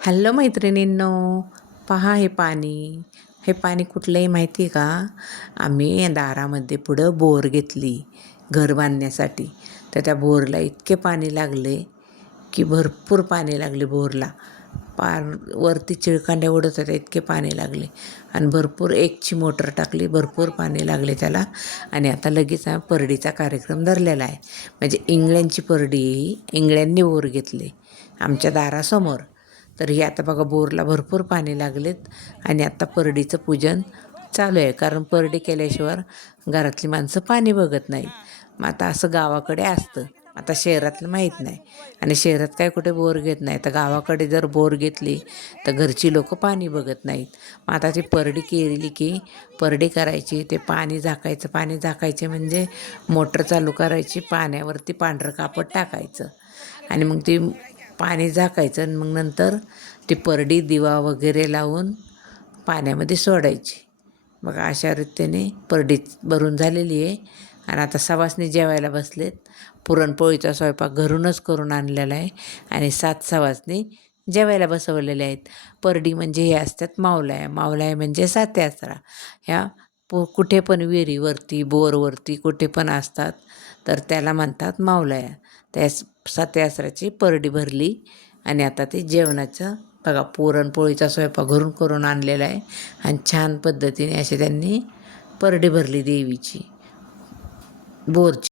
Hello मैत्रिणींनो, पहा हे पाणी कुठलं आहे माहिती आहे का? आम्ही दारामध्ये पुढं बोर घेतली घर बांधण्यासाठी. तर त्या बोरला इतके पाणी लागले की भरपूर पाणी लागले बोरला. पार वरती चिळकांड्या उडत होत्या, इतके पाणी लागले. आणि भरपूर एकची मोटर टाकली, भरपूर पाणी लागले त्याला. आणि आता लगेच परडीचा कार्यक्रम धरलेला आहे. म्हणजे इंगळ्यांची परडी, इंगळ्यांनी बोर घेतले आमच्या दारासमोर. तर हे आता बघा बोरला भरपूर पाणी लागलेत आणि आता परडीचं पूजन चालू आहे. कारण परडी केल्याशिवाय घरातली माणसं पाणी बघत नाहीत. मग आता असं गावाकडे असतं, आता शहरातलं माहीत नाही. आणि शहरात काय कुठे बोर घेत नाही. तर गावाकडे जर बोर घेतली तर घरची लोकं पाणी बघत नाहीत. मग आता ती परडी केली की परडी करायची, ते पाणी झाकायचं. पाणी झाकायचे म्हणजे मोटर चालू करायची, पाण्यावरती पांढरं कापड टाकायचं आणि मग ती पाणी झाकायचं. आणि मग नंतर ती परडी दिवा वगैरे लावून पाण्यामध्ये सोडायची. बघा अशा रीतीने परडी भरून झालेली आहे. आणि आता सवासणी जेवायला बसलेत. पुरणपोळीचा स्वयंपाक घरूनच करून आणलेला आहे आणि 7 सवासणी जेवायला बसवलेल्या आहेत. परडी म्हणजे हे असतात मावलाया. मावलाया म्हणजे सात्यासरा. ह्या कुठे पण विहिरीवरती, बोरवरती कुठे पण असतात, तर त्याला म्हणतात मावलाया. त्या सात्यासराची परडी भरली आणि आता ते जेवणाचं बघा पुरणपोळीचा स्वयंपाक घरून करून आणलेला आहे. आणि छान पद्धतीने अशी त्यांनी परडी भरली देवीची बोरची.